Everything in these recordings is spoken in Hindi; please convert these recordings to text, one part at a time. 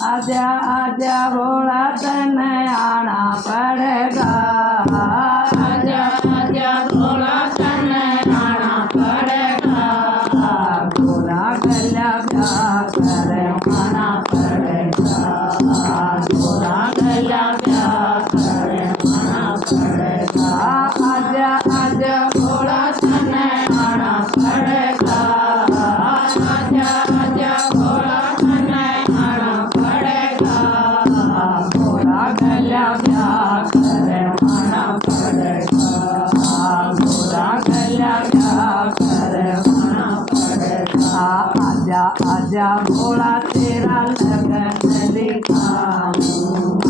आजा आजा भोला तने आना पड़ेगा। आजा आजा भोला तने आना पड़ेगा। भोला गला प्यार करे आना पड़ेगा। भोला गला प्यार करे आना पड़ेगा। आजा आजा भोला तने आना पड़ेगा। आजा आजा भोला तने आना पड़ेगा। भोला गला प्यार करे आना पड़ेगा। भोला गला प्यार करे आना पड़ेगा। आजा आजा भोला तेरा लगन लिखाऊं।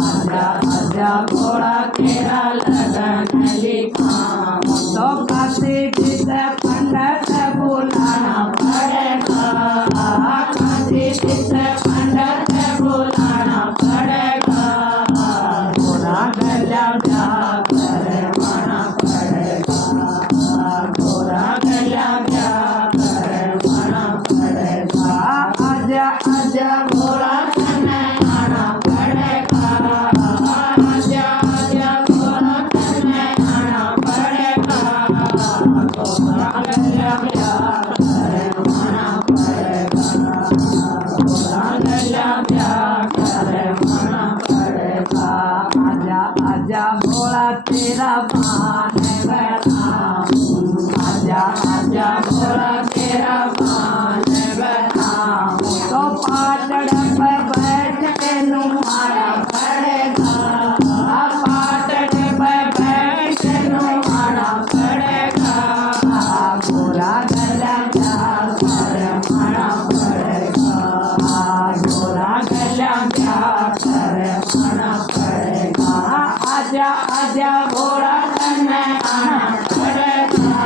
आजा आजा भोला तेरा लगन लिखाऊं। तो काशी से पंडित बुलाना पड़ेगा। काशी से पंडित बुलाना पड़ेगा। भोला गला प्यार करे आना पड़ेगा। भोला गला प्यार करे आना पड़ेगा। आजा आजा भोला तने आना पड़ेगा। आजा आजा भोला तने आना पड़ेगा। भोला गला प्यार करे आना पड़ेगा। भोला गला प्यार करे आना पड़ेगा। आजा आजा भोला तेरा पान बनाऊं। आजा आजा भोला तेरा पान बनाऊं। तो पाटड़ पे बैठ के नुमाना पड़ेगा। पाटड़ पे बैठ के नुमाना पड़ेगा। भोला गला प्यार करे आना पड़ेगा। भोला गला प्यार करे आना पड़ेगा। आजा आजा भोला तने आना पड़ेगा।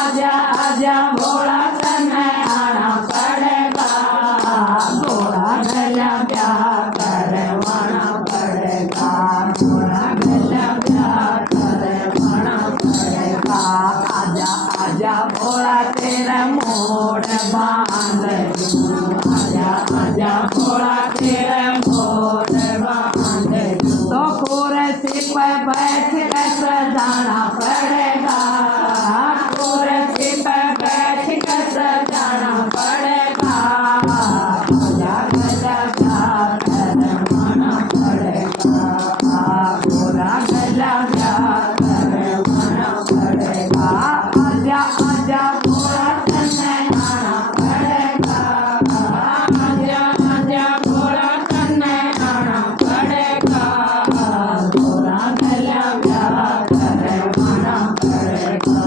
आजा आजा भोला तने आना पड़ेगा। भोला गला प्यार करे आना पड़ेगा। भोला गला प्यार करे आना पड़ेगा। आजा आजा भोला तेरा मोड़ बांध दूं। आजा आजा भोला तेरा मोड़ बांध दूं। तो कुर्सी पे बैठ के सजाना पड़ेगा। कुर्सी पे बैठ के सजाना पड़ेगा। भोला गला प्यार करे आना पड़ेगा। भोला गला प्यार करे आना पड़ेगा। आजा आजा भोला तने आना पड़ेगा। आजा आजा भोला तने आना पड़ेगा। भोला गला प्यार करे आना पड़ेगा।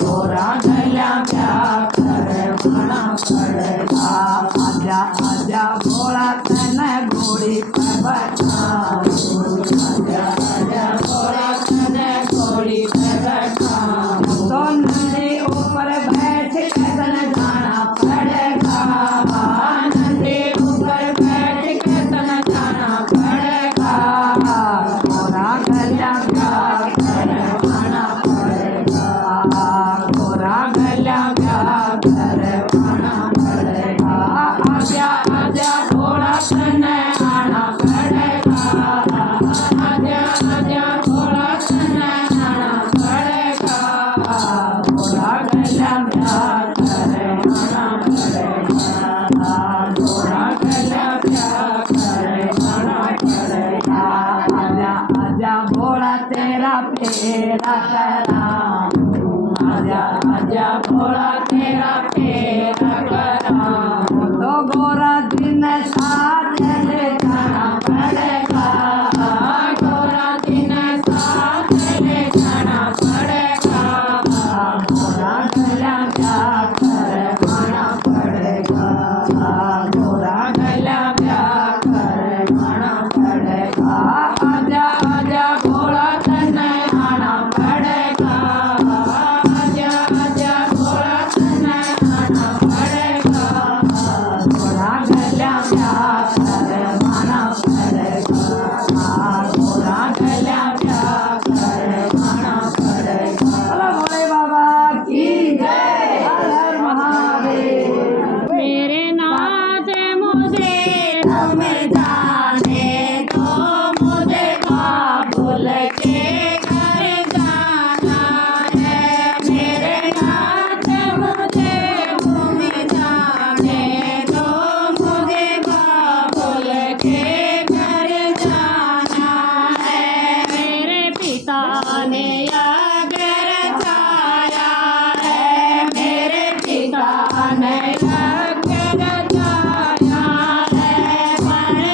भोला गला प्यार करे आना पड़ेगा। आजा आजा भोला तने घोड़ी पे बैठाऊं। आजा आजा भोला तने घोड़ी पे बैठाऊं। तो नंदी ऊपर बैठ के तने जाना पड़ेगा। नंदी ऊपर बैठ के तने जाना पड़ेगा। भोला गला प्यार करे आना पड़ेगा। भोला गला प्यार करे आना पड़ेगा। आजा आजा भोला तने आना पड़ेगा। आजा आजा भोला तने आना पड़ेगा। भोला गला प्यार करे आना पड़ेगा। भोला गला प्यार करे आना पड़ेगा। आजा आजा भोला तेरा फेरा कराऊं। आजा आजा भोला तेरा फेरा कराऊं। तो गोरा दिन साथ ले जाना पड़ेगा। गोरा दिन साथ ले जाना पड़ेगा। भोला गला प्यार करे आना पड़ेगा। भोला गला प्यार करे आना पड़ेगा। आजा आजा भोला तने आना पड़ेगा। आजा आजा भोला तने आना पड़ेगा। भोला गला प्यार करे आना पड़ेगा। भोला गला प्यार करे आना पड़ेगा। बोलो भोले बाबा की जय। हर हर महादेव। मेरे नाथ मुझे तुम जाने तो मुझे काबुल के घर जाना है मेरे नाथ मुझे तुम जाने तो मुझे काबुल के घर जाना है मेरे पिता ने अगर चाया है मेरे पिता ने अगर चाया है पर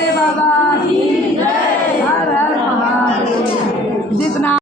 भोले बाबा की